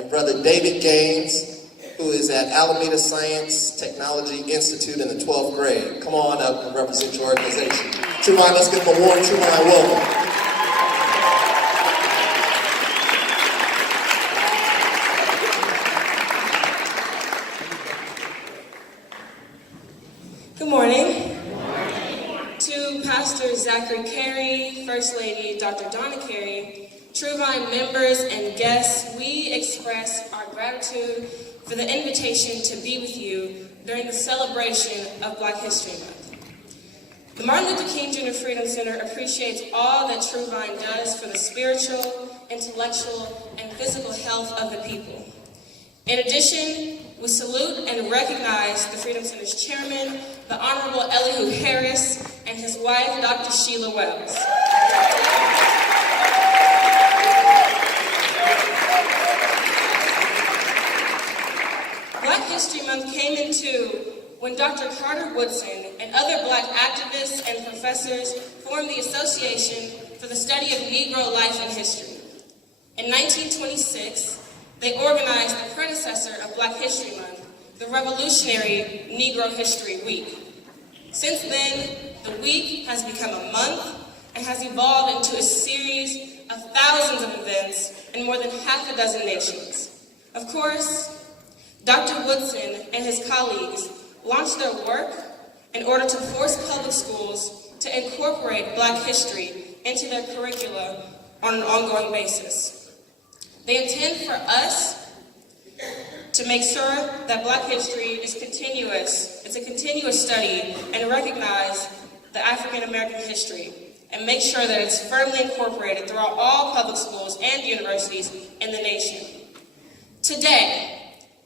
and Brother David Gaines, who is at Alameda Science Technology Institute in the 12th grade. Come on up and represent your organization. Truvine, let's give them a warm Truvine welcome. Good morning. To Pastor Zachary Carey, First Lady Dr. Donna Carey, Truvine members and guests, we express our gratitude for the invitation to be with you during the celebration of Black History Month. The Martin Luther King Jr. Freedom Center appreciates all that Truvine does for the spiritual, intellectual, and physical health of the people. In addition, we salute and recognize the Freedom Center's chairman, the Honorable Elihu Harris, and his wife, Dr. Sheila Wells. Black History Month came into when Dr. Carter Woodson and other Black activists and professors formed the Association for the Study of Negro Life and History. In 1926, they organized the predecessor of Black History Month, the Revolutionary Negro History Week. Since then, the week has become a month and has evolved into a series of thousands of events in more than half a dozen nations. Of course, Dr. Woodson and his colleagues launched their work in order to force public schools to incorporate Black history into their curricula on an ongoing basis. They intend for us to make sure that Black history is continuous. It's a continuous study and recognize the African American history and make sure that it's firmly incorporated throughout all public schools and universities in the nation. Today,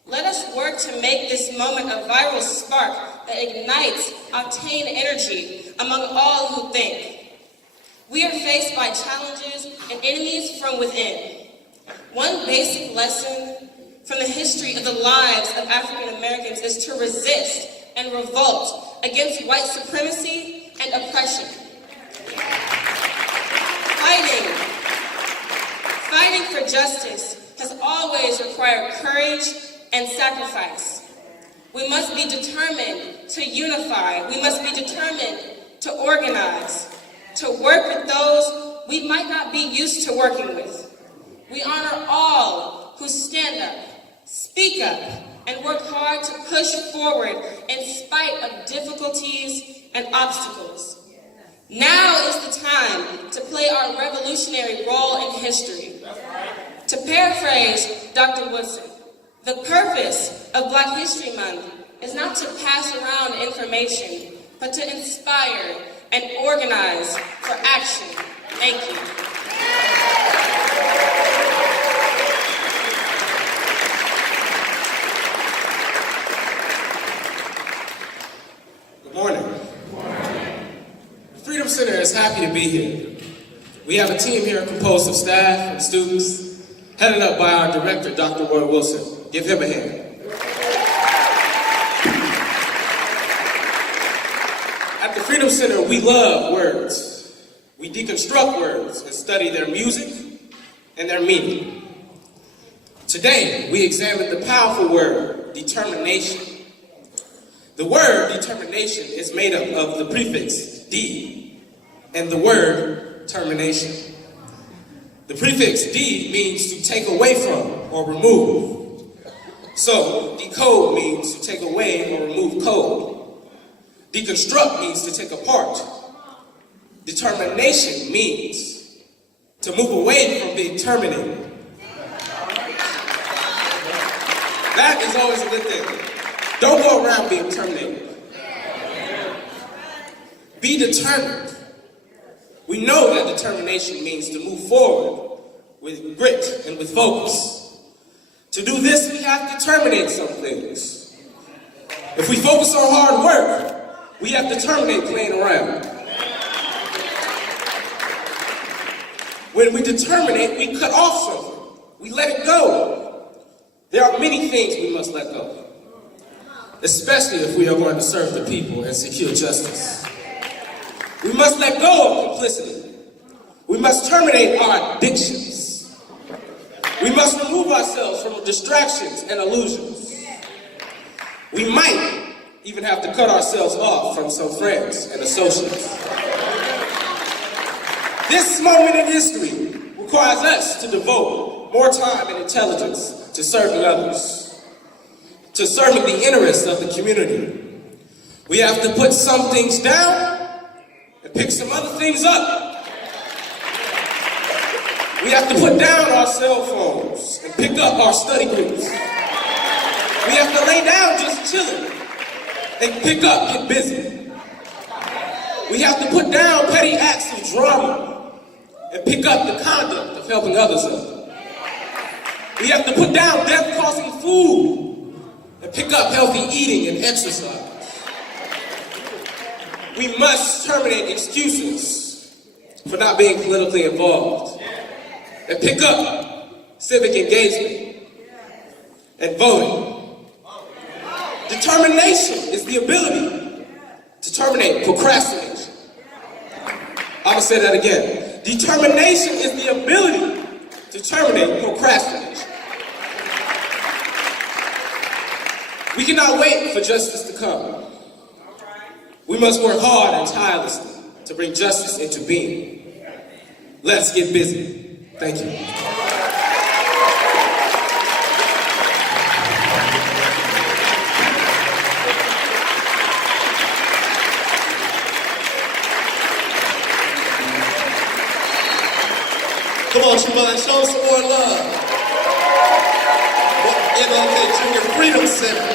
let us work to make this moment a viral spark that ignites octane energy among all who think. We are faced by challenges and enemies from within. One basic lesson from the history of the lives of African Americans is to resist and revolt against white supremacy and oppression. Fighting for justice has always required courage and sacrifice. We must be determined to unify. We must be determined to organize, to work with those we might not be used to working with. We honor all who stand up, speak up, and work hard to push forward in spite of difficulties and obstacles. Now is the time to play our revolutionary role in history. To paraphrase Dr. Woodson, the purpose of Black History Month is not to pass around information, but to inspire and organize for action. Thank you. Good morning. The Freedom Center is happy to be here. We have a team here composed of staff and students, headed up by our director, Dr. Roy Wilson. Give him a hand. At the Freedom Center, we love words. We deconstruct words and study their music and their meaning. Today, we examine the powerful word, determination. The word determination is made up of the prefix D and the word termination. The prefix D means to take away from or remove. So, decode means to take away or remove code. Deconstruct means to take apart. Determination means to move away from being terminated. That is always a good thing. Don't go around being terminated. Be determined. We know that determination means to move forward with grit and with focus. To do this, we have to terminate some things. If we focus on hard work, we have to terminate playing around. When we determinate, we cut off something. We let it go. There are many things we must let go, especially if we are going to serve the people and secure justice. We must let go of complicity. We must terminate our addictions. We must remove ourselves from distractions and illusions. We might even have to cut ourselves off from some friends and associates. This moment in history requires us to devote more time and intelligence to serving others, to serving the interests of the community. We have to put some things down and pick some other things up. We have to put down our cell phones and pick up our study groups. We have to lay down just chilling and pick up get busy. We have to put down petty acts of drama and pick up the conduct of helping others up. We have to put down death-causing food and pick up healthy eating and exercise. We must terminate excuses for not being politically involved and pick up civic engagement and voting. Determination is the ability to terminate procrastination. I'm gonna say that again. Determination is the ability to terminate procrastination. We cannot wait for justice to come. We must work hard and tirelessly to bring justice into being. Let's get busy. Thank you. Come on, Tremont, show us some more love. MLK Junior Freedom Center.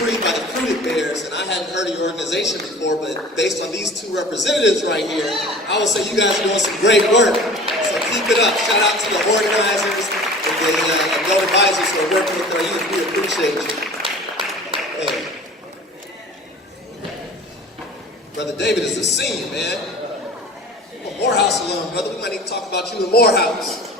Intrigued by the Fruited Bears, and I hadn't heard of your organization before, but based on these two representatives right here, I would say you guys are doing some great work. So keep it up. Shout out to the organizers and the adult advisors who are working with our youth. We appreciate you. Hey. Brother David is a senior, man. You're a Morehouse alum, brother. We might need to talk about you in Morehouse.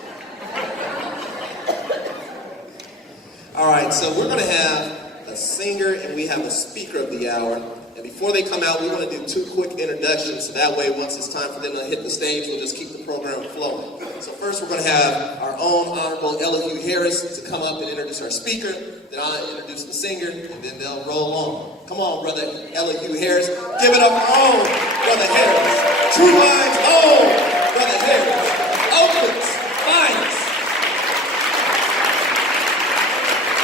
All right, so we're going to have a singer and we have a speaker of the hour. And before they come out, we want to do two quick introductions. So that way, once it's time for them to hit the stage, we'll just keep the program flowing. So first, we're going to have our own Honorable Elihu Harris to come up and introduce our speaker. Then I'll introduce the singer, and then they'll roll on. Come on, Brother Elihu Harris. Give it up for own Brother Harris. True Line's own Brother Harris. Oakland's finest.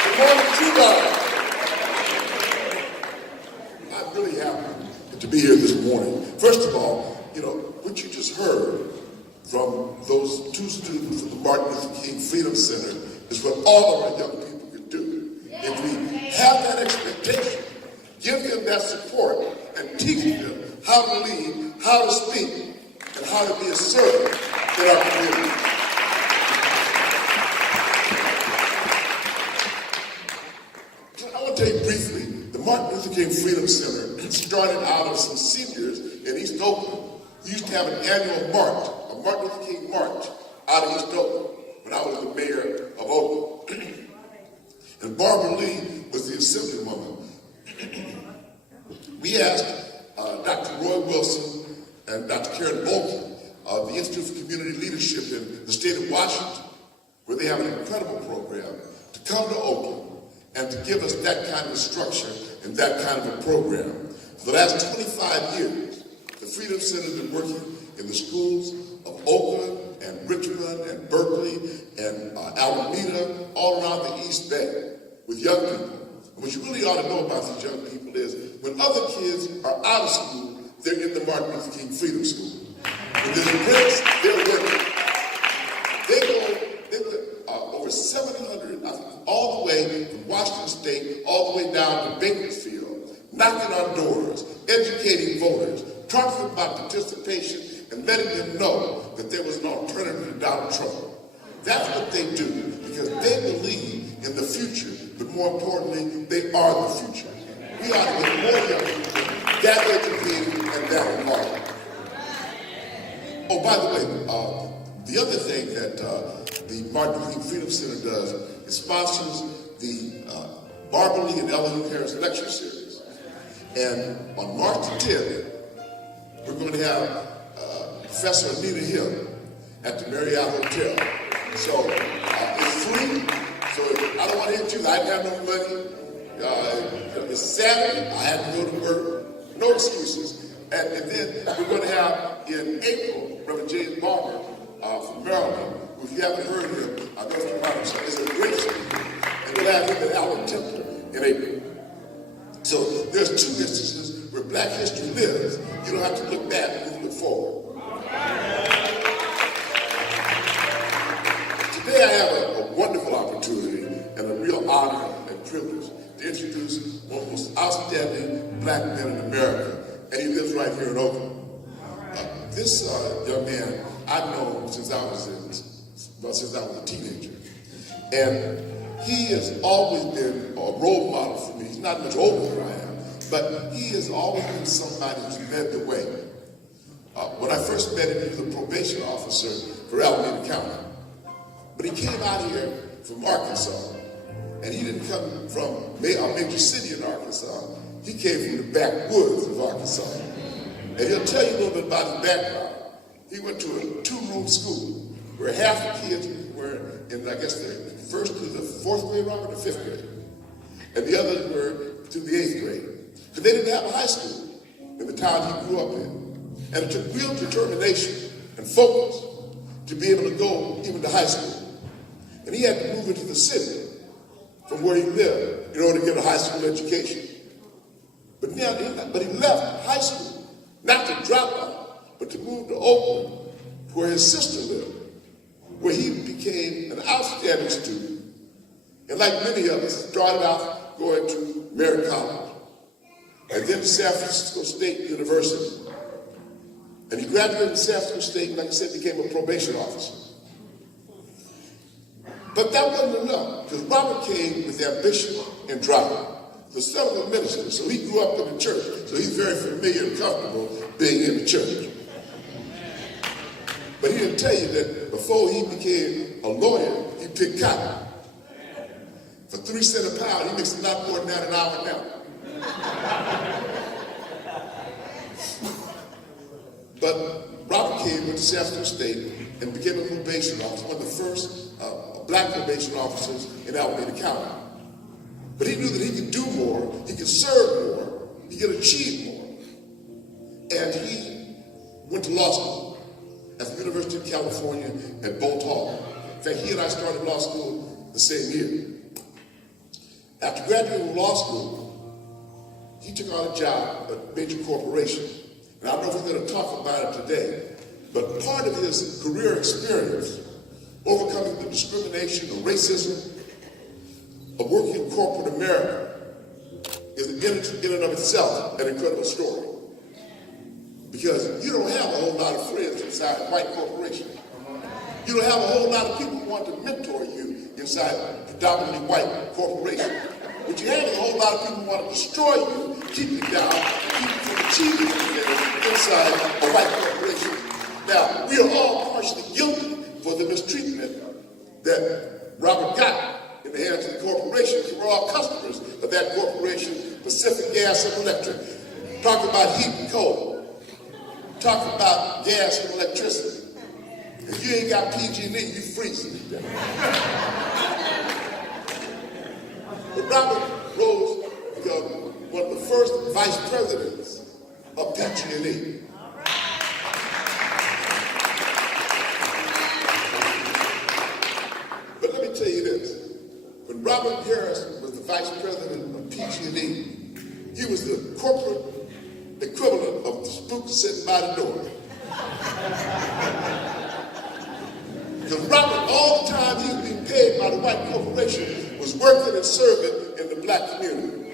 Good morning, True Line. I'm really happy to be here this morning. First of all, what you just heard from those two students from the Martin Luther King Freedom Center is what all of our young people can do. If we have that expectation, give them that support and teach them how to lead, how to speak, and how to be a servant in our community. I want to tell you briefly, the Martin Luther King Freedom Center started out of some seniors in East Oakland who used to have an annual march, a Martin Luther King march out of East Oakland when I was the mayor of Oakland. And Barbara Lee was the assemblywoman. We asked Dr. Roy Wilson and Dr. Karen Bolton of the Institute for Community Leadership in the state of Washington, where they have an incredible program, to come to Oakland and to give us that kind of structure and that kind of a program. For the last 25 years, the Freedom Center has been working in the schools of Oakland and Richmond and Berkeley and Alameda, all around the East Bay, with young people. And what you really ought to know about these young people is when other kids are out of school, they're in the Martin Luther King Freedom School. When there's breaks, they're working. They go over 700, all the way from Washington State, all the way down to Bakersfield, knocking on doors, educating voters, talking about participation, and letting them know that there was an alternative to Donald Trump. That's what they do, because they believe in the future, but more importantly, they are the future. We ought to get more young people that educated and that involved. Oh, by the way, the other thing that the Martin Luther King Freedom Center does is sponsors the Barbara Lee and Elihu Harris lecture series. And on March 10th, we're going to have Professor Anita Hill at the Marriott Hotel. So it's free. So I don't want to hit you. I didn't have no money. It's Saturday. I had to go to work. No excuses. And then we're going to have in April, Reverend James Barber from Maryland. If you haven't heard of him, I'm going to remind him. It's a great speaker. And we'll have him at Allen Temple in April. So there's two instances where Black history lives. You don't have to look back, you can look forward. Today I have a wonderful opportunity and a real honor and privilege to introduce one of the most outstanding Black men in America, and he lives right here in Oakland. This young man I've known since I was a teenager, and he has always been a role model for me. He's not much older than I am, but he has always been somebody who's led the way. When I first met him, he was a probation officer for Alameda County. But he came out here from Arkansas, and he didn't come from a major city in Arkansas. He came from the backwoods of Arkansas. And he'll tell you a little bit about his background. He went to a 2-room school where half the kids were in, I guess, the first to the 4th grade, Robert, or 5th grade. And the others were to the 8th grade. Because they didn't have a high school in the town he grew up in. And it took real determination and focus to be able to go even to high school. And he had to move into the city from where he lived in order to get a high school education. But he left high school, not to drop out, but to move to Oakland, where his sister lived, where he became an outstanding student. And like many of us, started out going to Merritt College, and then to San Francisco State University. And he graduated from San Francisco State, and like I said, became a probation officer. But that wasn't enough, because Robert came with ambition and drive. The son of a minister, so he grew up in the church, so he's very familiar and comfortable being in the church. But he didn't tell you that before he became a lawyer, he picked cotton. For 3 cents a pound, he makes a lot more than that an hour now. But Robert came, went to San Francisco State, and became a probation officer, one of the first Black probation officers in Alameda County. But he knew that he could do more, he could serve more, he could achieve more. And he went to law school at the University of California at Bolt Hall. In fact, he and I started law school the same year. After graduating from law school, he took on a job at a major corporation. And I don't know if we're going to talk about it today, but part of his career experience, overcoming the discrimination or racism of working in corporate America, is in and of itself an incredible story. Because you don't have a whole lot of friends inside a white corporation. You don't have a whole lot of people who want to mentor you inside a predominantly white corporation. What you have is a whole lot of people who want to destroy you, keep you down, keep you from achieving anything inside a white corporation. Now, we are all partially guilty for the mistreatment that Robert got in the hands of the corporation, because we're all customers of that corporation, Pacific Gas and Electric. Talk about heat and cold. Talk about gas and electricity. If you ain't got PG&E, you freezing. But Robert rose to become one of the first vice presidents of PG&E. But let me tell you this. When Robert Harris was the vice president of PG&E, he was the corporate equivalent of the spook sitting by the door. Because Robert, all the time he was being paid by the white corporation, was working and serving in the Black community.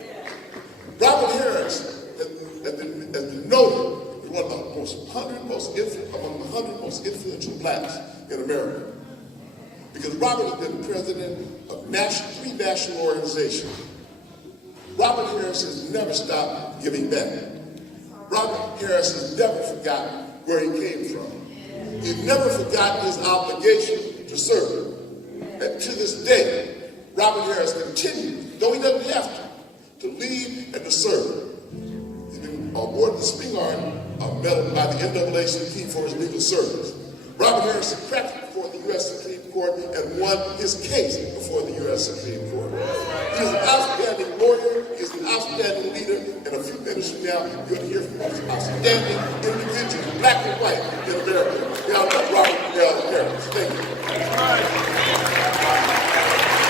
Robert Harris has been noted as one of the among the 100 most influential blacks in America. Because Robert has been president of 3 national organizations. Robert Harris has never stopped giving back. Robert Harris has never forgotten where he came from. He's never forgotten his obligation to serve. And to this day, Robert Harris continues, though he doesn't have to lead and to serve. He's been awarded the Spingarn Medal by the NAACP for his legal service. Robert Harrison practiced before the U.S. Supreme Court and won his case before the U.S. Supreme Court. He is an outstanding lawyer, he is an outstanding leader, and a few minutes from now, you're going to hear from these outstanding individuals, black and white, in America. Now, Robert Harris. Thank you.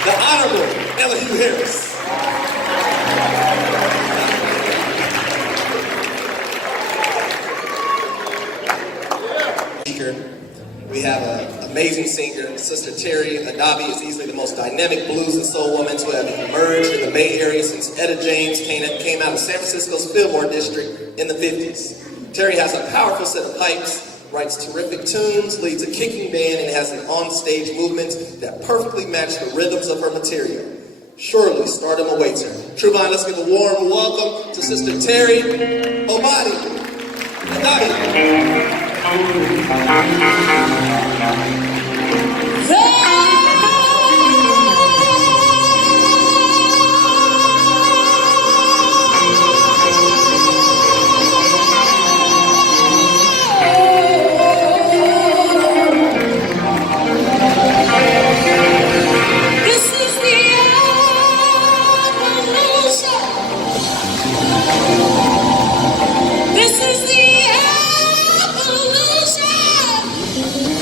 The Honorable Ella Hugh Harris. We have an amazing singer, Sister Terry Adabi is easily the most dynamic blues and soul woman to have emerged in the Bay Area since Etta James came out of San Francisco's Fillmore District in the 50s. Terry has a powerful set of pipes, writes terrific tunes, leads a kicking band, and has an on-stage movement that perfectly match the rhythms of her material. Surely stardom awaits her. Truvon, let's give a warm welcome to Sister Terry Adabi. This is the evolution.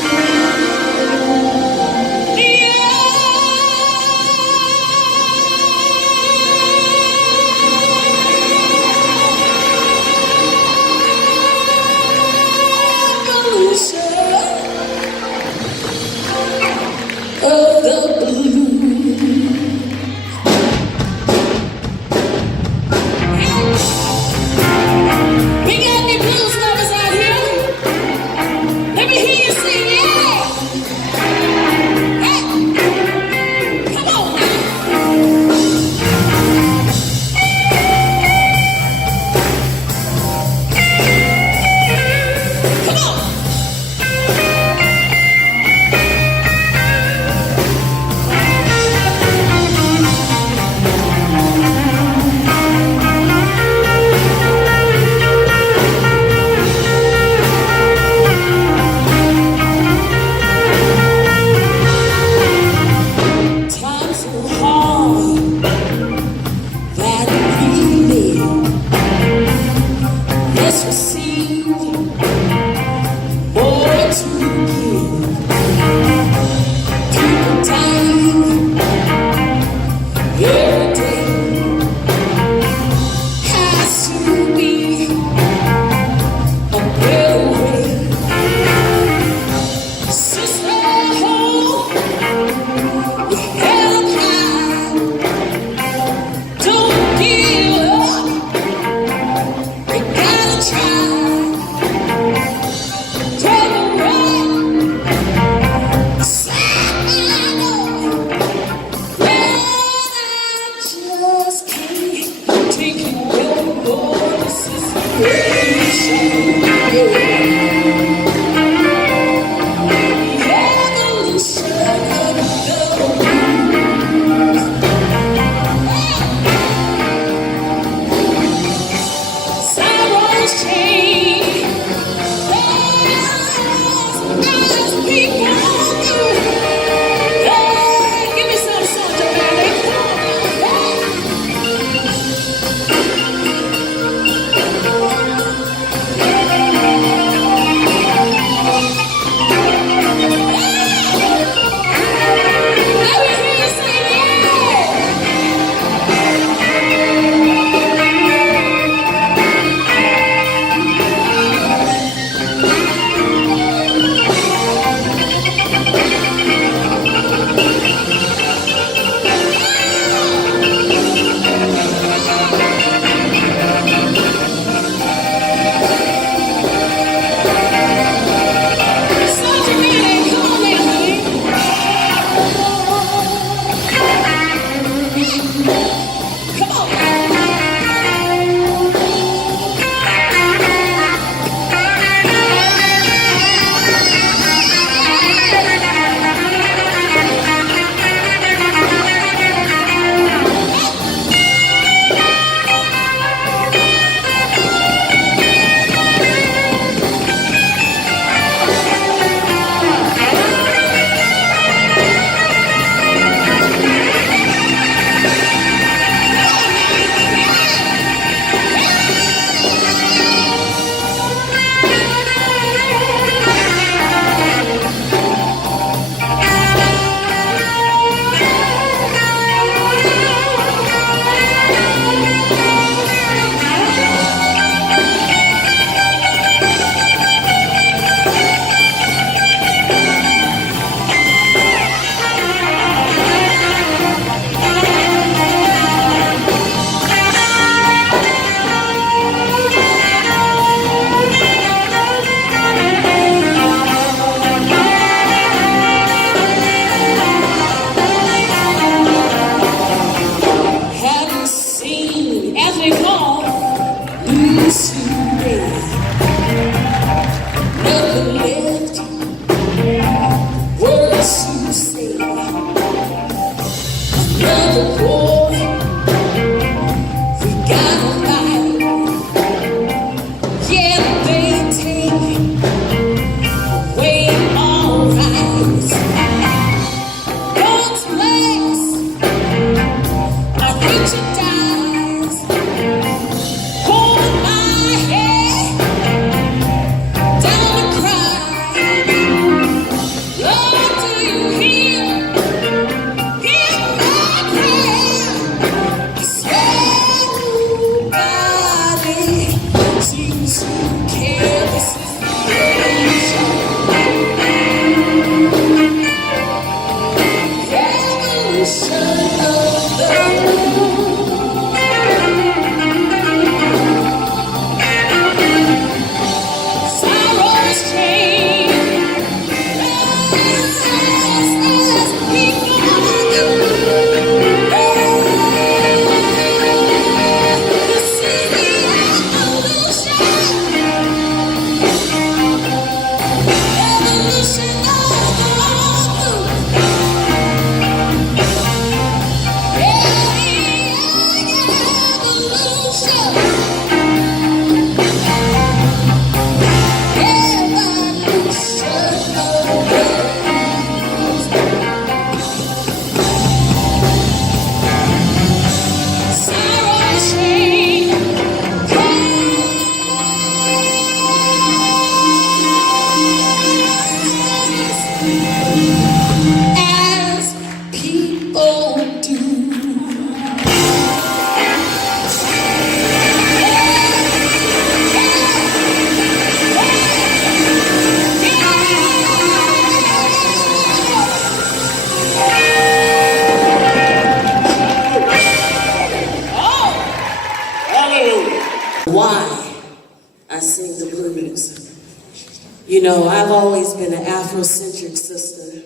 You know, I've always been an Afrocentric sister.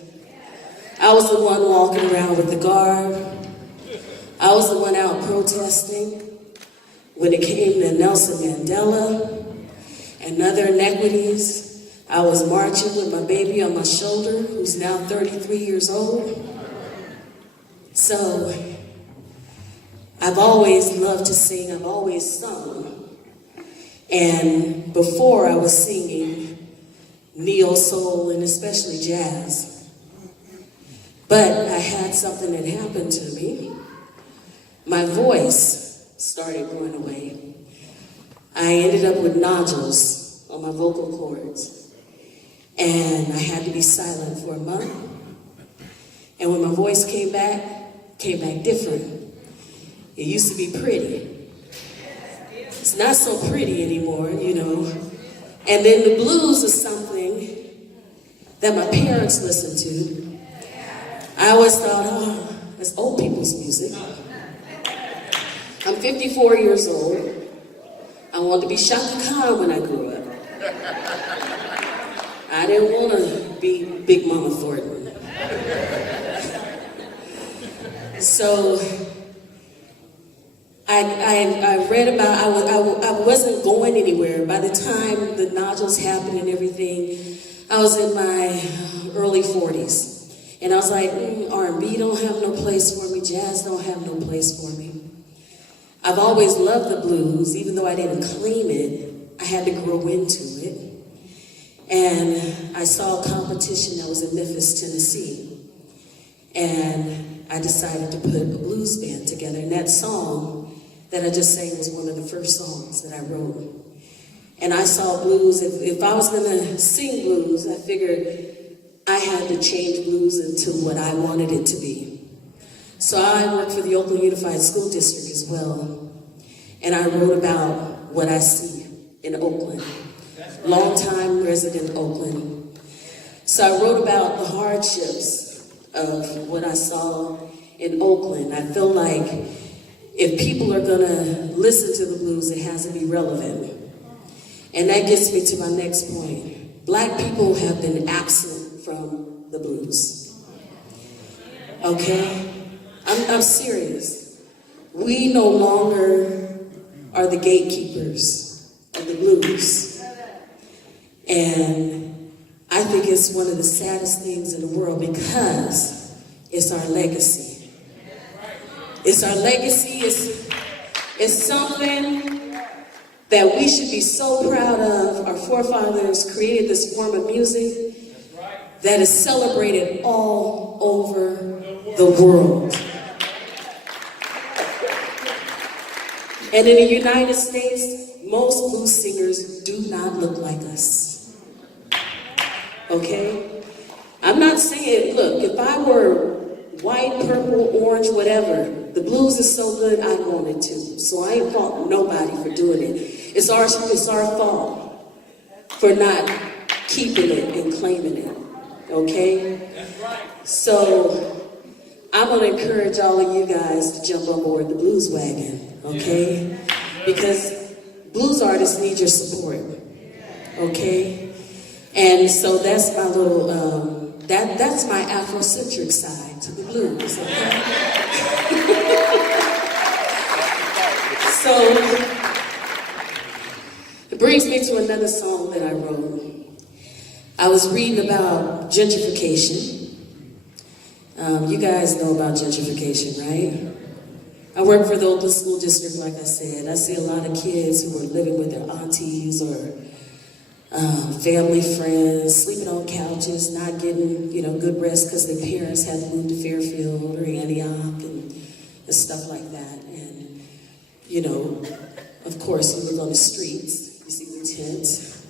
I was the one walking around with the garb. I was the one out protesting when it came to Nelson Mandela and other inequities. I was marching with my baby on my shoulder, who's now 33 years old. So, I've always loved to sing, I've always sung. And before I was singing neo-soul and especially jazz. But I had something that happened to me. My voice started going away. I ended up with nodules on my vocal cords. And I had to be silent for a month. And when my voice came back different. It used to be pretty. It's not so pretty anymore, you know. And then the blues is something that my parents listened to. I always thought, oh, that's old people's music. I'm 54 years old. I wanted to be Shaka Khan when I grew up. I didn't want to be Big Mama Thornton. So I read about, I wasn't going anywhere. By the time the nodules happened and everything, I was in my early 40s. And I was like, R&B don't have no place for me, jazz don't have no place for me. I've always loved the blues, even though I didn't claim it, I had to grow into it. And I saw a competition that was in Memphis, Tennessee. And I decided to put a blues band together. And that song that I just sang was one of the first songs that I wrote. And I saw blues, if I was gonna sing blues, I figured I had to change blues into what I wanted it to be. So I worked for the Oakland Unified School District as well. And I wrote about what I see in Oakland. Long-time resident Oakland. So I wrote about the hardships of what I saw in Oakland. I feel like if people are gonna listen to the blues, it has to be relevant. And that gets me to my next point. Black people have been absent from the blues. Okay? I'm serious. We no longer are the gatekeepers of the blues. And I think it's one of the saddest things in the world because it's our legacy. It's our legacy. It's something that we should be so proud of. Our forefathers created this form of music that is celebrated all over the world. And in the United States, most blues singers do not look like us. Okay? I'm not saying, look, if I were white, purple, orange, whatever, the blues is so good, I wanted to. So I ain't fault nobody for doing it. It's our fault for not keeping it and claiming it. Okay? So I'm going to encourage all of you guys to jump on board the blues wagon. Okay? Because blues artists need your support. Okay? And so that's my little, that's my Afrocentric side to the blues. Okay? So it brings me to another song that I wrote. I was reading about gentrification. You guys know about gentrification, right? I work for the Oakland School District, like I said. I see a lot of kids who are living with their aunties or family friends, sleeping on couches, not getting, good rest because their parents had to move to Fairfield or Antioch and stuff like that. And, of course, you live on the streets. You see the tents.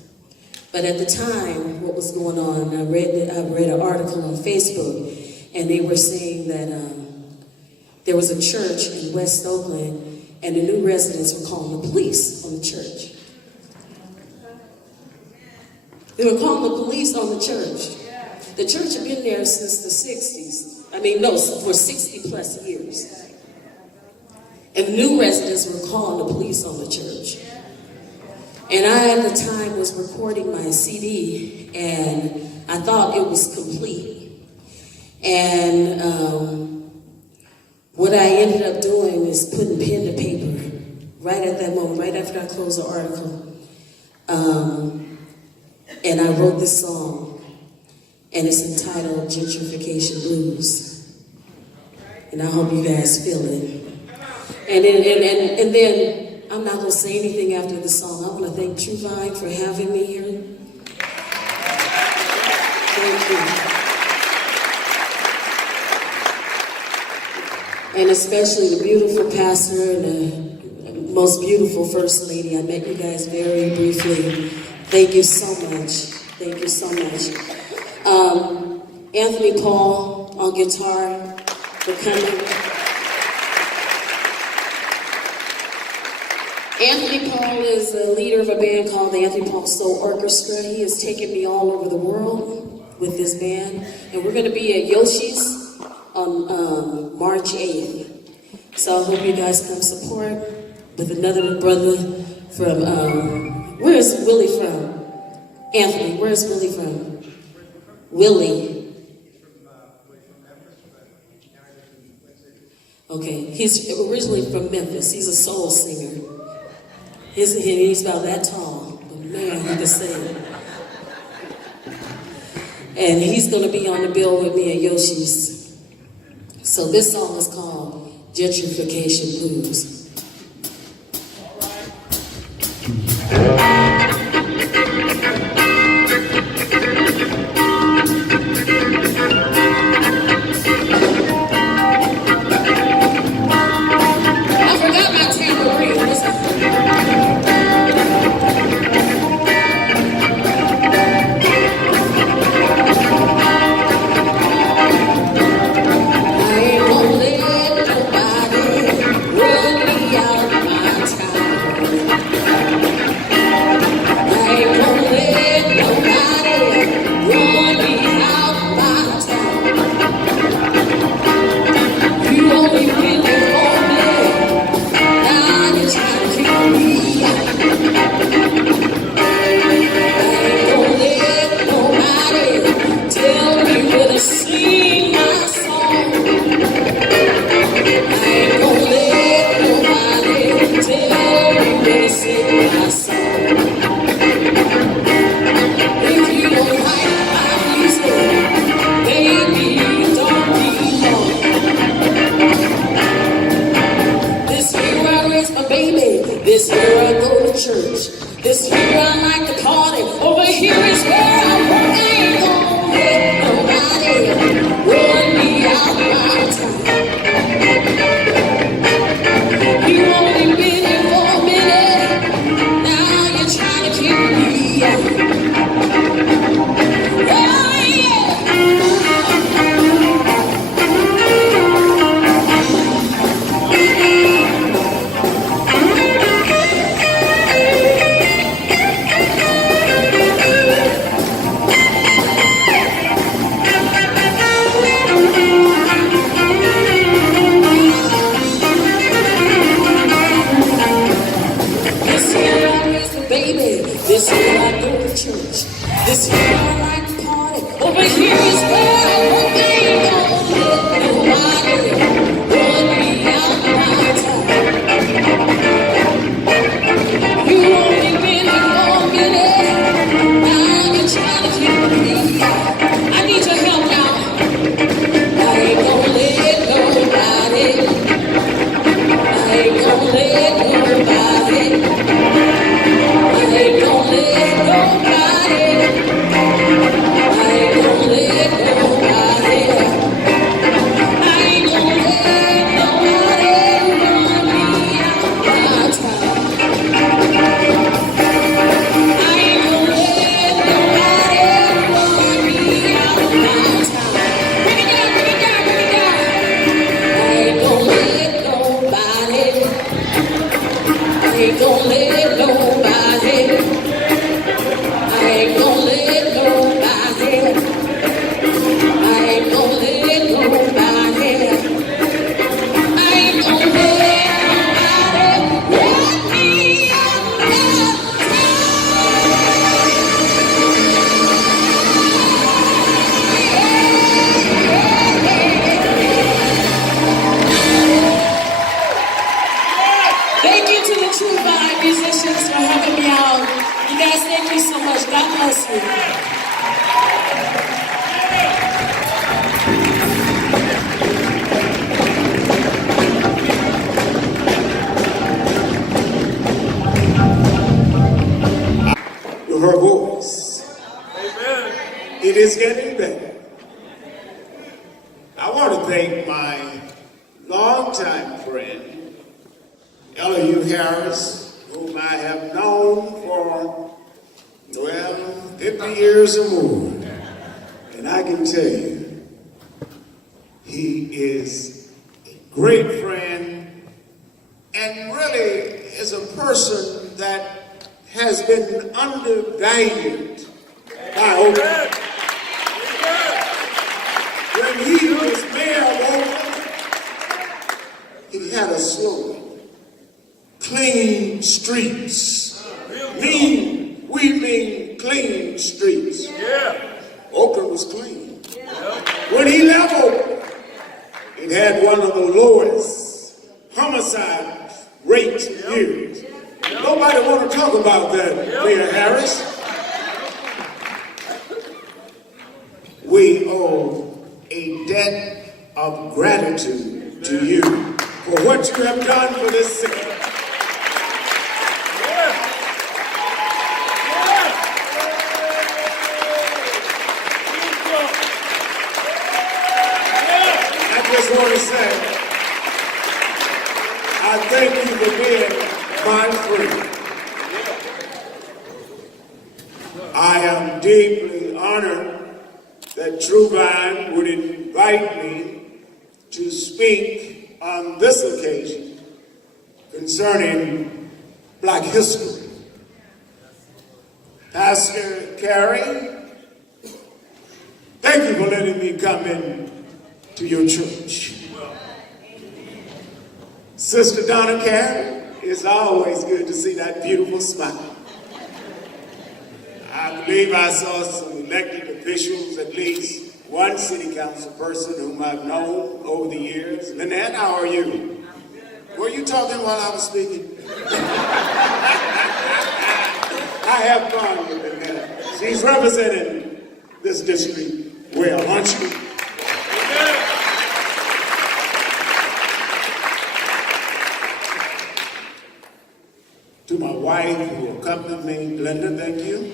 But at the time, what was going on, I read an article on Facebook, and they were saying that there was a church in West Oakland, and the new residents were calling the police on the church. They were calling the police on the church. The church had been there since the 60s. For 60 plus years. And new residents were calling the police on the church. And I, at the time, was recording my CD, and I thought it was complete. And what I ended up doing is putting pen to paper right at that moment, right after I closed the article. And I wrote this song, and it's entitled Gentrification Blues. And I hope you guys feel it. And then I'm not going to say anything after the song. I want to thank True Vine for having me here. Thank you. And especially the beautiful pastor and the most beautiful First Lady. I met you guys very briefly. Thank you so much. Thank you so much. Anthony Paul on guitar for coming. Anthony Paul is the leader of a band called the Anthony Paul Soul Orchestra. He has taken me all over the world with this band. And we're going to be at Yoshi's on March 8th. So I hope you guys come support with another brother from, where's Willie from? Anthony, where's Willie from? Willie. Okay, he's originally from Memphis. He's a soul singer. He's about that tall, but man, he can sing. And he's going to be on the bill with me at Yoshi's. So this song is called Gentrification Blues. I forgot my tambourine. I ain't gonna let nobody run me it's getting better. I want to thank my longtime friend, Elihu Harris, whom I have known for, 50 years or more. And I can tell you, he is a great friend and really is a person that has been undervalued by Oakland. When he was mayor of Oakland, he had a slogan: clean streets. We mean clean streets. Oakland was clean. When he left Oakland, it had one of the lowest homicide rates years. Nobody want to talk about that, Mayor Harris. We owe a debt of gratitude to you for what you have done for this city. I just want to say, I thank you for being my friend. I am deeply honored that Truvine would invite me to speak on this occasion concerning Black history. Pastor Carey, thank you for letting me come in to your church. Sister Donna Carey, it's always good to see that beautiful smile. I believe I saw some elected officials, at least one city council person whom I've known over the years. Lynette, how are you? Were you talking while I was speaking? I have fun with Lynette. She's representing this district well, aren't you? To my wife who accompanied me, Glenda, thank you.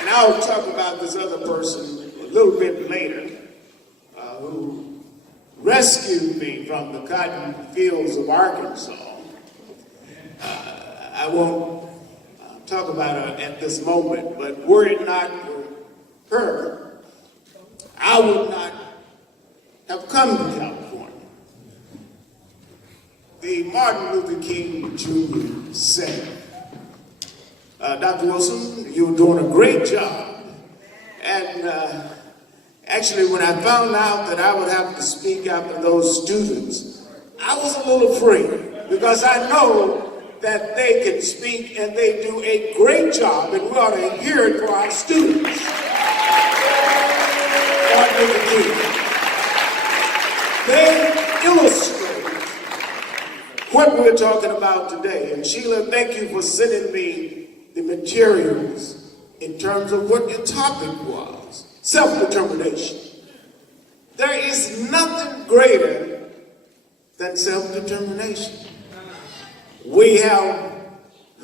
And I'll talk about this other person a little bit later, who rescued me from the cotton fields of Arkansas. I won't talk about her at this moment, but were it not for her, I would not have come to California. The Martin Luther King Jr. said, Dr. Wilson, you're doing a great job. And actually, when I found out that I would have to speak after those students, I was a little afraid because I know that they can speak and they do a great job, and we ought to hear it for our students. Martin Luther King. They illustrate what we're talking about today. And Sheila, thank you for sending me the materials in terms of what the topic was, self-determination. There is nothing greater than self-determination. We have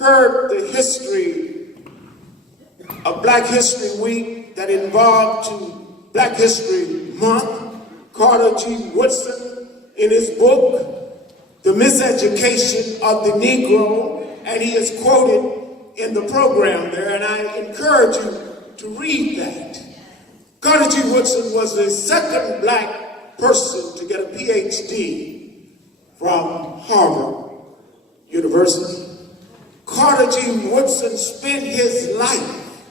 heard the history of Black History Week that involved to Black History Month. Carter G. Woodson, in his book, The Miseducation of the Negro, and he is quoted in the program there, and I encourage you to read that. Carter G. Woodson was the second Black person to get a PhD from Harvard University. Carter G. Woodson spent his life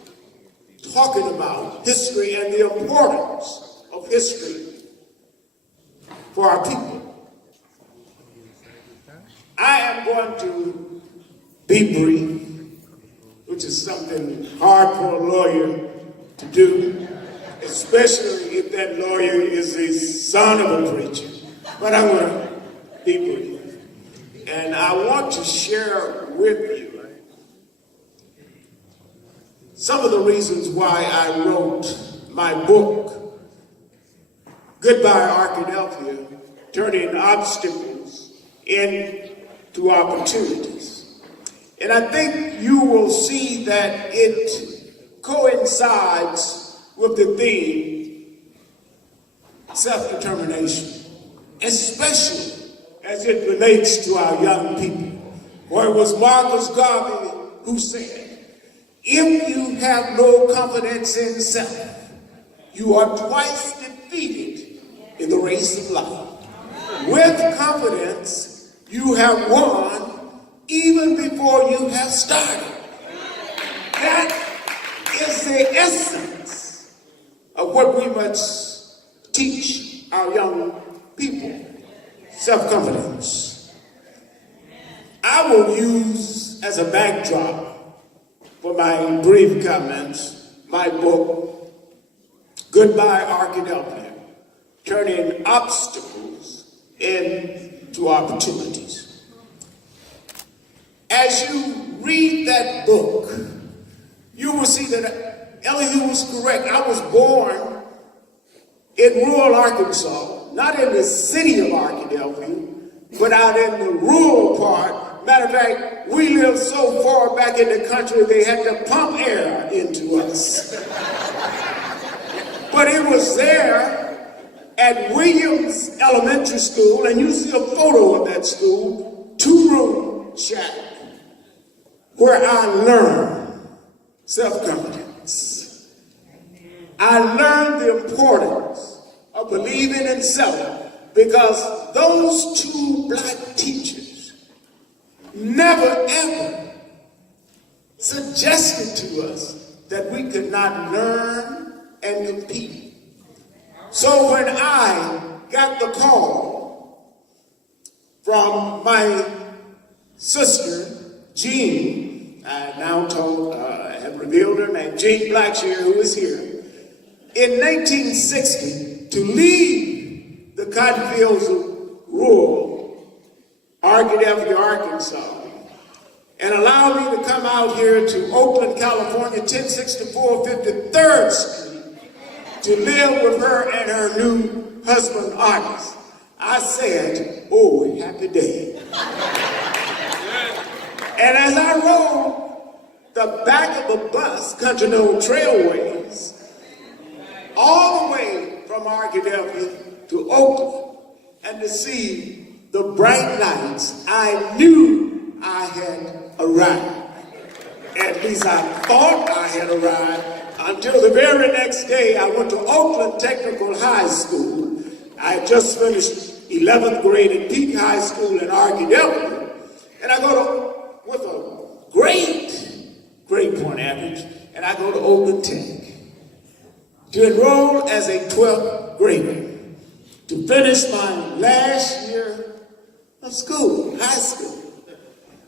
talking about history and the importance of history for our people. I am going to be brief, which is something hard for a lawyer to do, especially if that lawyer is the son of a preacher. But I'm going to be brief. And I want to share with you some of the reasons why I wrote my book, Goodbye Arkadelphia, Turning Obstacles into Opportunities. And I think you will see that it coincides with the theme self-determination, especially as it relates to our young people. Or it was Marcus Garvey who said, if you have no confidence in self, you are twice defeated in the race of life. With confidence, you have won even before you have started. That is the essence of what we must teach our young people. Self-confidence. I will use as a backdrop for my brief comments my book, Goodbye Arkadelphia, Turning Obstacles into Opportunities. As you read that book, you will see that Elihu was correct. I was born in rural Arkansas, not in the city of Arkadelphia, but out in the rural part. Matter of fact, we lived so far back in the country they had to pump air into us. But it was there at Williams Elementary School, and you see a photo of that school, 2-room shack, where I learned self-confidence. I learned the importance of believing in self because those 2 black teachers never ever suggested to us that we could not learn and compete. So when I got the call from my sister, Jean, I now have revealed her name, Jean Blackshear, who is here, in 1960 to leave the cotton fields of rural Arkadelphia, Arkansas, and allow me to come out here to Oakland, California, 1064 53rd Street, to live with her and her new husband, Artis. I said, oh, happy day. And as I rode the back of a bus, Continental Trailways, all the way from Arkadelphia to Oakland, and to see the bright lights, I knew I had arrived. At least I thought I had arrived, until the very next day I went to Oakland Technical High School. I had just finished 11th grade at Peak High School in Arkadelphia, and I go to, with a great grade point average, and I go to Oakland Tech to enroll as a 12th grader, to finish my last year of school, high school.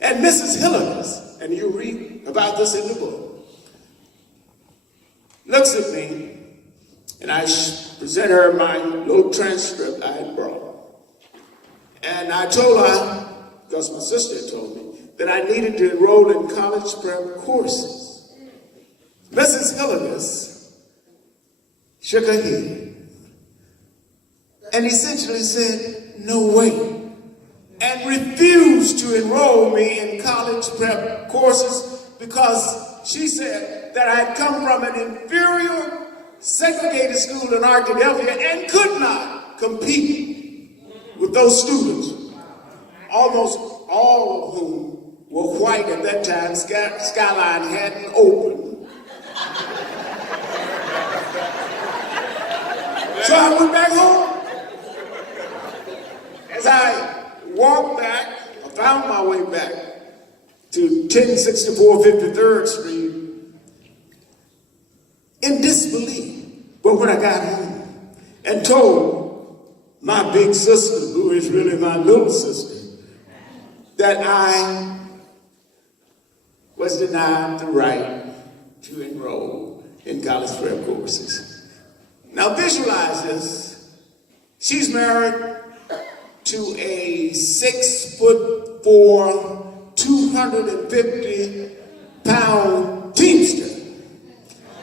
And Mrs. Hillis, and you read about this in the book, looks at me, and I present her my little transcript I had brought. And I told her, because my sister told me, that I needed to enroll in college prep courses. Mrs. Hillis shook her head and essentially said, no way, and refused to enroll me in college prep courses because she said that I had come from an inferior segregated school in Arkadelphia and could not compete with those students, almost all of whom were white at that time. Skyline hadn't opened. So I went back home. As I walked back, I found my way back to 1064 53rd Street in disbelief. But when I got home and told my big sister, who is really my little sister, that I was denied the right to enroll in college prep courses. Now visualize this. She's married to a 6'4", 250-pound teamster.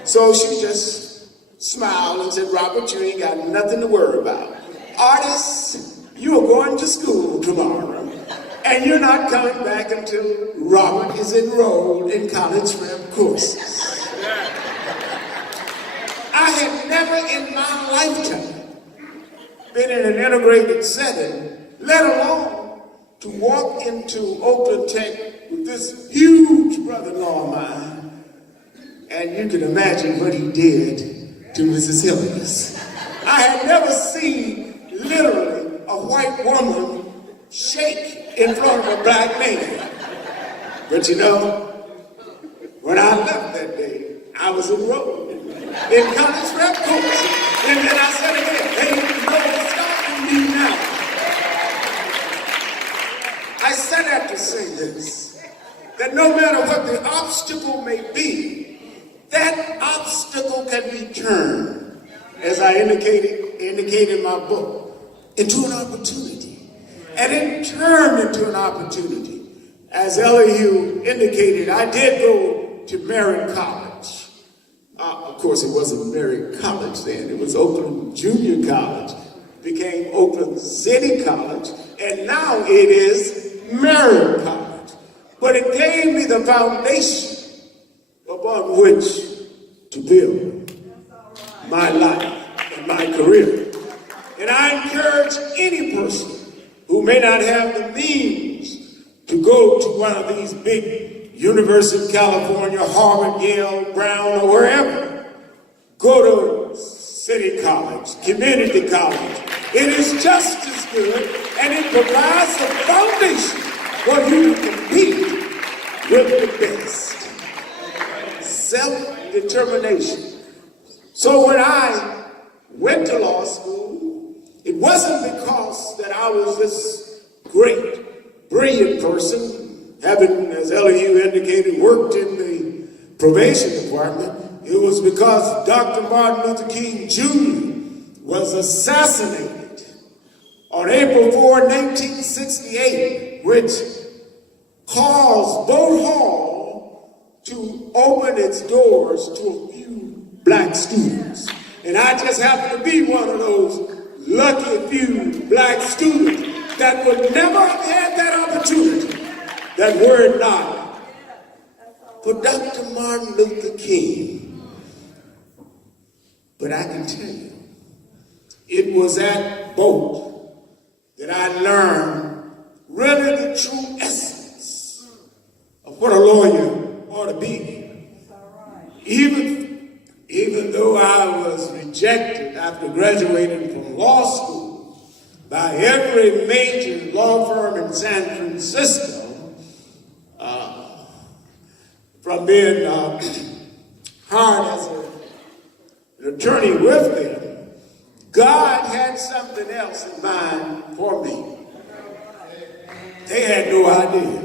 So she just smiled and said, Robert, you ain't got nothing to worry about. Artists, you are going to school tomorrow. And you're not coming back until Robert is enrolled in college prep courses. I had never in my lifetime been in an integrated setting, let alone to walk into Oakland Tech with this huge brother-in-law of mine. And you can imagine what he did to Mrs. Hillis. I had never seen literally a white woman shake in front of a black man. But you know, when I left that day, I was enrolled in college prep course. And then I said again, hey, you know what's stopping me now? I said that to say this, that no matter what the obstacle may be, that obstacle can be turned, as I indicated in my book, into an opportunity. And it turned into an opportunity. As Elihu indicated, I did go to Merritt College. Of course, it wasn't Merritt College then. It was Oakland Junior College. Became Oakland City College. And now it is Merritt College. But it gave me the foundation upon which to build my life and my career. And I encourage any person who may not have the means to go to one of these big University of California, Harvard, Yale, Brown, or wherever, go to City College, community college. It is just as good, and it provides the foundation for you to compete with the best. Self-determination. So when I went to law school, it wasn't because that I was this great, brilliant person, having, as Elihu indicated, worked in the probation department. It was because Dr. Martin Luther King Jr. was assassinated on April 4, 1968, which caused Boat Hall to open its doors to a few black students. And I just happened to be one of those lucky few black students that would never have had that opportunity, that were it not for Dr. Martin Luther King. But I can tell you, it was at Boat that I learned really the true essence of what a lawyer ought to be. Even though I was rejected after graduating from law school by every major law firm in San Francisco, from being hired as an attorney with them, God had something else in mind for me. They had no idea.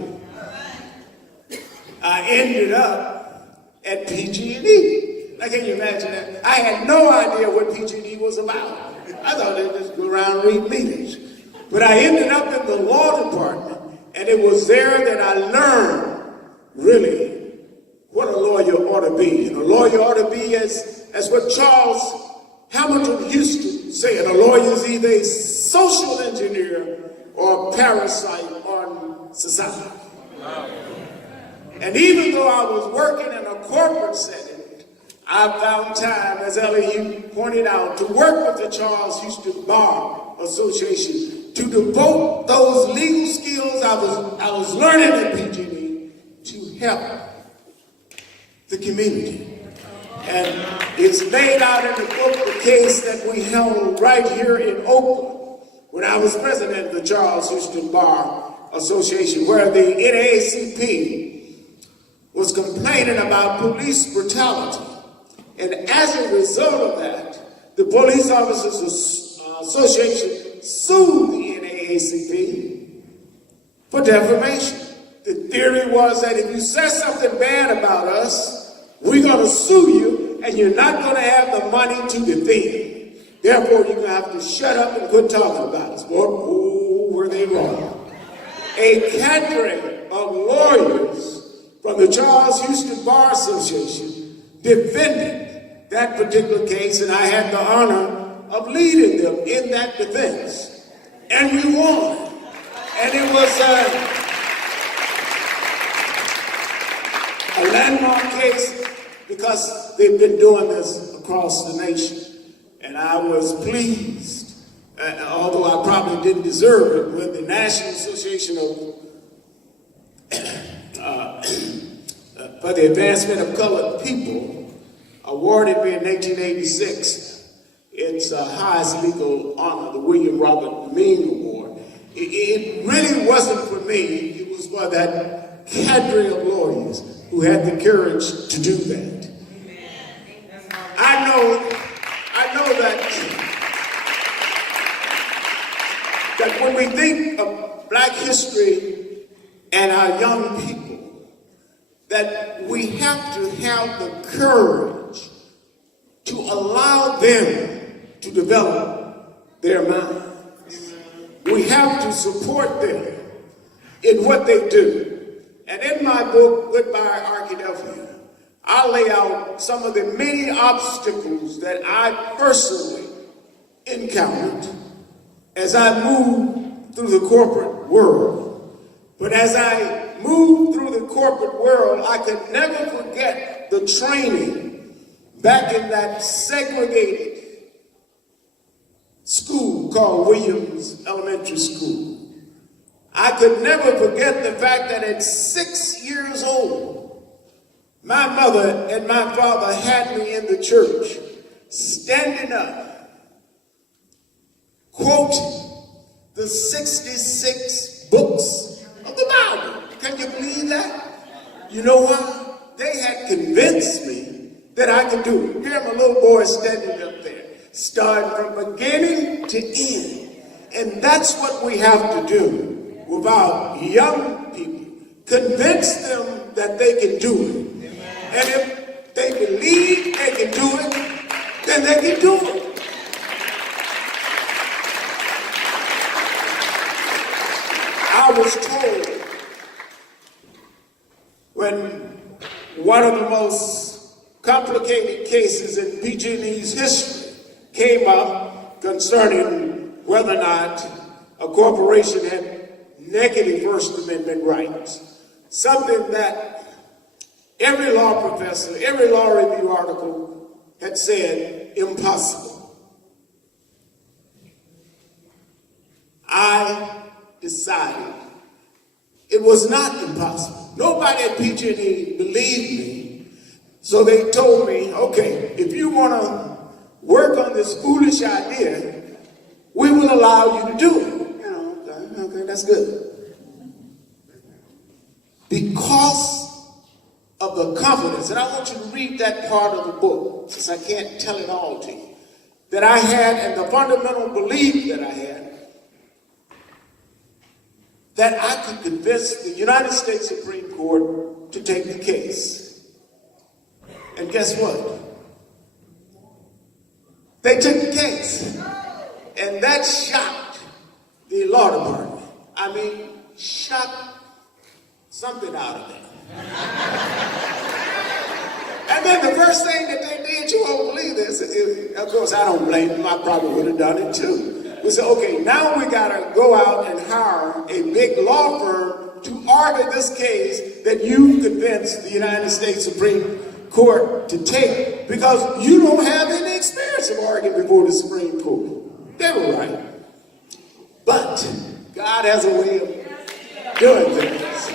I ended up at PG&E. Now, can you imagine that? I had no idea what PG&E was about. I thought they'd just go around and read meetings. But I ended up in the law department, and it was there that I learned really what a lawyer ought to be. And a lawyer ought to be as what Charles Hamilton Houston said, a lawyer is either a social engineer or a parasite on society. Wow. And even though I was working in a corporate setting, I found time, as Elihu pointed out, to work with the Charles Houston Bar Association to devote those legal skills I was learning at PG&E to help the community. And it's laid out in the book, the case that we held right here in Oakland when I was president of the Charles Houston Bar Association, where the NAACP was complaining about police brutality. And as a result of that, the Police Officers Association sued the NAACP for defamation. The theory was that if you say something bad about us, we're going to sue you, and you're not going to have the money to defend. Therefore, you're going to have to shut up and quit talking about us. Oh, were they wrong? A cadre of lawyers from the Charles Houston Bar Association defended that particular case, and I had the honor of leading them in that defense. And we won. And it was a landmark case because they've been doing this across the nation. And I was pleased, although I probably didn't deserve it, when the National Association for the Advancement of Colored People awarded me in 1986 its highest legal honor, the William Robert Meade Award. It really wasn't for me, it was for that cadre of lawyers who had the courage to do that. I know that when we think of Black history and our young people, that we have to have the courage to allow them to develop their minds. We have to support them in what they do. And in my book, Goodbye Arkadelphia, I lay out some of the many obstacles that I personally encountered as I moved through the corporate world. But as I moved through the corporate world, I could never forget the training back in that segregated school called Williams Elementary School. I could never forget the fact that at 6 years old, my mother and my father had me in the church, standing up, quoting the 66 books of the Bible. Can you believe that? You know why? They had convinced me that I could do it. Here, my little boy standing up there, starting from beginning to end. And that's what we have to do with our young people. Convince them that they can do it. And if they believe they can do it, then they can do it. I was told when one of the most complicated cases in PG&E's history came up concerning whether or not a corporation had negative First Amendment rights, something that every law professor, every law review article had said impossible. I decided it was not impossible. Nobody at PG&E believed me, so they told me, okay, if you want to work on this foolish idea, we will allow you to do it. You know, okay, that's good. Because of the confidence, and I want you to read that part of the book, since I can't tell it all to you, that I had, and the fundamental belief that I had, that I could convince the United States Supreme Court to take the case. And guess what? They took the case. And that shocked the law department. I mean, shocked something out of them. And then the first thing that they did, you won't believe this, of course I don't blame them, I probably would have done it too. We said, okay, now we gotta go out and hire a big law firm to argue this case that you convinced the United States Supreme Court to take, because you don't have any experience of arguing before the Supreme Court. They were right. But God has a way of doing things.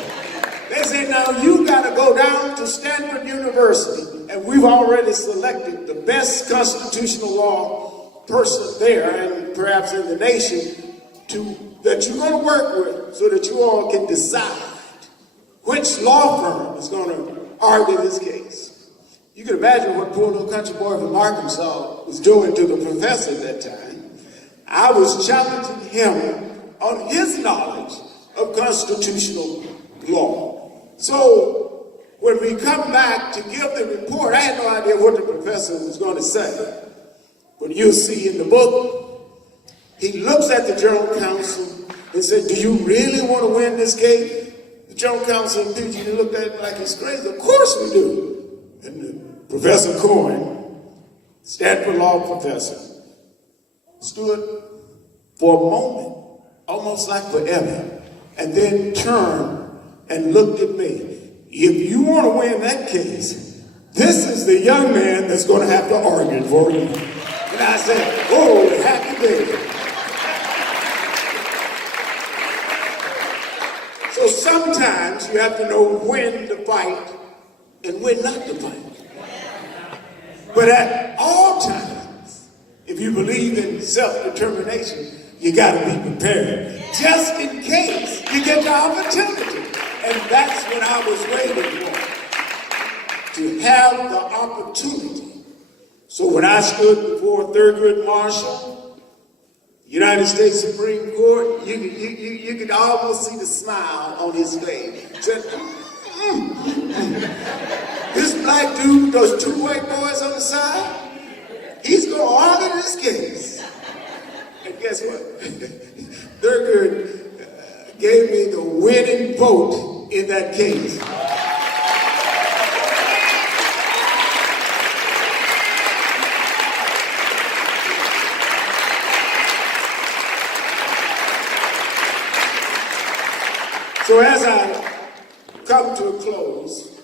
They said, now you gotta go down to Stanford University, and we've already selected the best constitutional law person there, and perhaps in the nation, that you're going to work with, so that you all can decide which law firm is going to argue this case. You can imagine what poor little country boy from Arkansas was doing to the professor at that time. I was challenging him on his knowledge of constitutional law. So when we come back to give the report, I had no idea what the professor was going to say. But you'll see in the book, he looks at the general counsel and said, do you really want to win this case? The general counsel in PG looked at him like he's crazy. Of course we do. And Professor Coyne, Stanford law professor, stood for a moment, almost like forever, and then turned and looked at me. if you want to win that case, this is the young man that's going to have to argue for you. And I said, oh, happy day. So sometimes you have to know when to fight and when not to fight. But at all times, if you believe in self-determination, you got to be prepared, just in case you get the opportunity. And that's what I was waiting for, to have the opportunity. So when I stood before Thurgood Marshall, United States Supreme Court, you could almost see the smile on his face. Said, this black dude with those two white boys on the side, he's going to argue this case. And guess what? Thurgood gave me the winning vote in that case. So as I come to a close,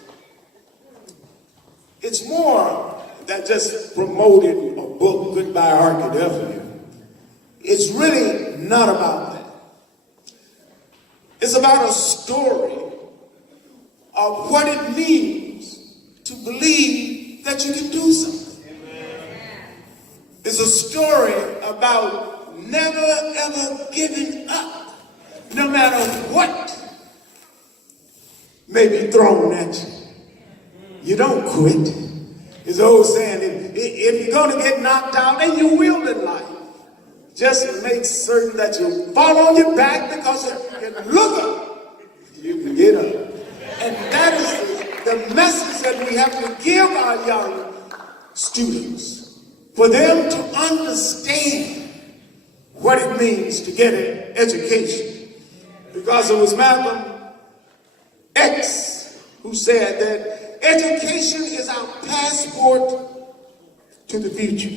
it's more than just promoting a book, Goodbye Arkadelphia. It's really not about that. It's about a story of what it means to believe that you can do something. It's a story about never ever giving up, no matter what may be thrown at you. You don't quit. It's the old saying, if you're going to get knocked out, then you will in life. Just make certain that you fall on your back, because if you look up, you can get up. And that is the message that we have to give our young students, for them to understand what it means to get an education. Because it was Malcolm X who said that education is our passport to the future.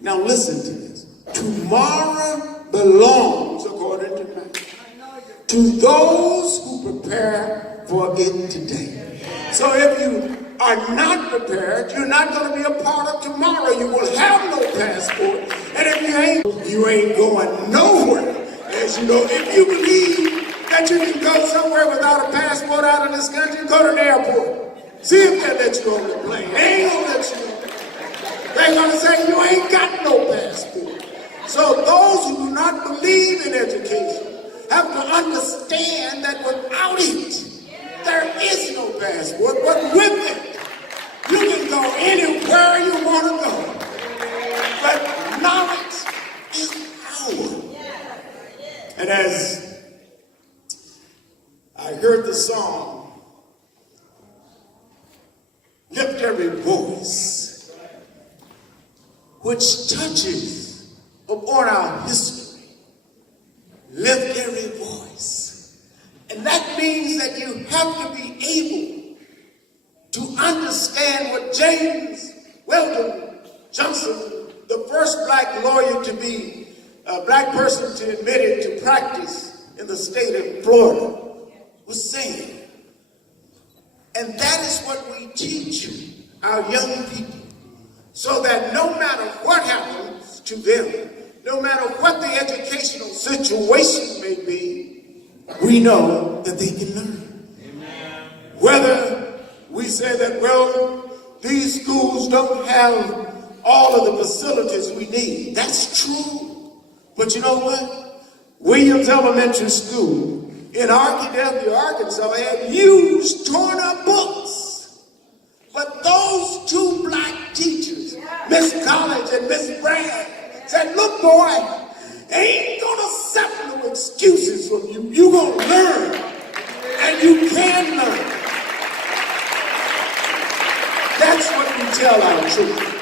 Now listen to this. Tomorrow belongs, according to man, to those who prepare for it today. So if you are not prepared, you're not going to be a part of tomorrow. You will have no passport. And if you ain't going nowhere. As you know, if you believe that you can go somewhere without a passport out of this country, go to the airport. See if they let you on the plane. They ain't gonna let you on. They're gonna say you ain't got no passport. So those who do not believe in education have to understand that without it, there is no passport. But with it, you can go anywhere you want to go. But knowledge is power. And as I heard the song, lift every voice, which touches upon our history. Lift every voice. And that means that you have to be able to understand what James Weldon Johnson, the first black lawyer to be a black person to admit it to practice in the state of Florida, was saying. And that is what we teach our young people, so that no matter what happens to them, no matter what the educational situation may be, we know that they can learn. Amen. Whether we say that, well, these schools don't have all of the facilities we need. That's true. But you know what? Williams Elementary School in Arkadelphia, Arkansas, had used, torn up books. But those two black teachers, Miss College and Miss Brand, said, look, boy, ain't gonna accept no excuses from you. You gonna learn, and you can learn. That's what we tell our children.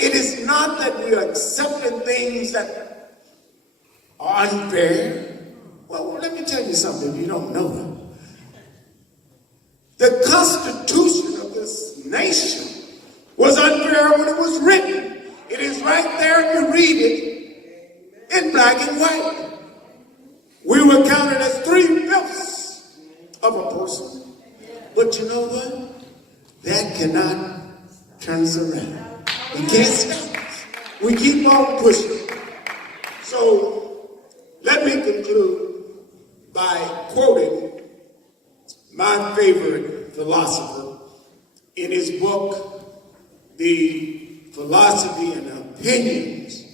It is not that we are accepting things that are unfair. Well, let me tell you something if you don't know it. The Constitution of this nation was unfair when it was written. It is right there if you read it in black and white. We were counted as 3/5 of a person. that cannot turn us around. We can't stop us. We keep on pushing. So let me conclude by quoting my favorite philosopher in his book, The Philosophy and Opinions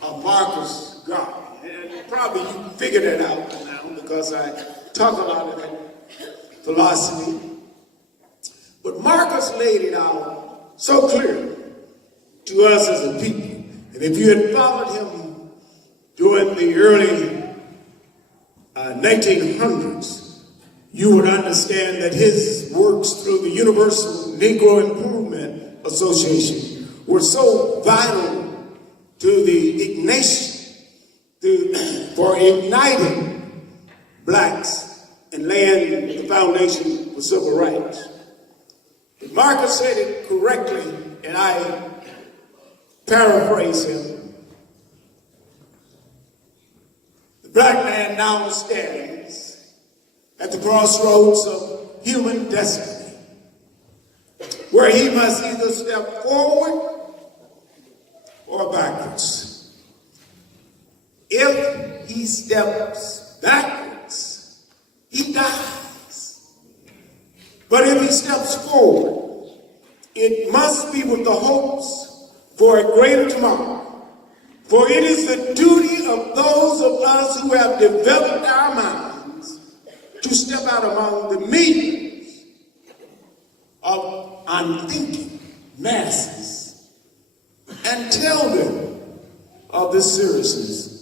of Marcus Garvey. And probably you figured it out by now because I talk about it in philosophy. But Marcus laid it out so clearly to us as a people. And if you had followed him during the early 1900s, you would understand that his works through the Universal Negro Improvement Association were so vital to the for igniting blacks and laying the foundation for civil rights. But Marcus said it correctly, and I paraphrase him. The black man now stands at the crossroads of human destiny, where he must either step forward or backwards. If he steps backwards, he dies. But if he steps forward, it must be with the hopes for a greater tomorrow. For it is the duty of those of us who have developed our minds to step out among the millions of unthinking masses and tell them of the seriousness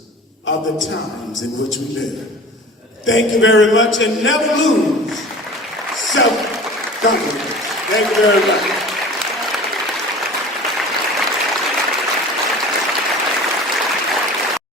of the times in which we live. Thank you very much, and never lose self-confidence. Thank you very much.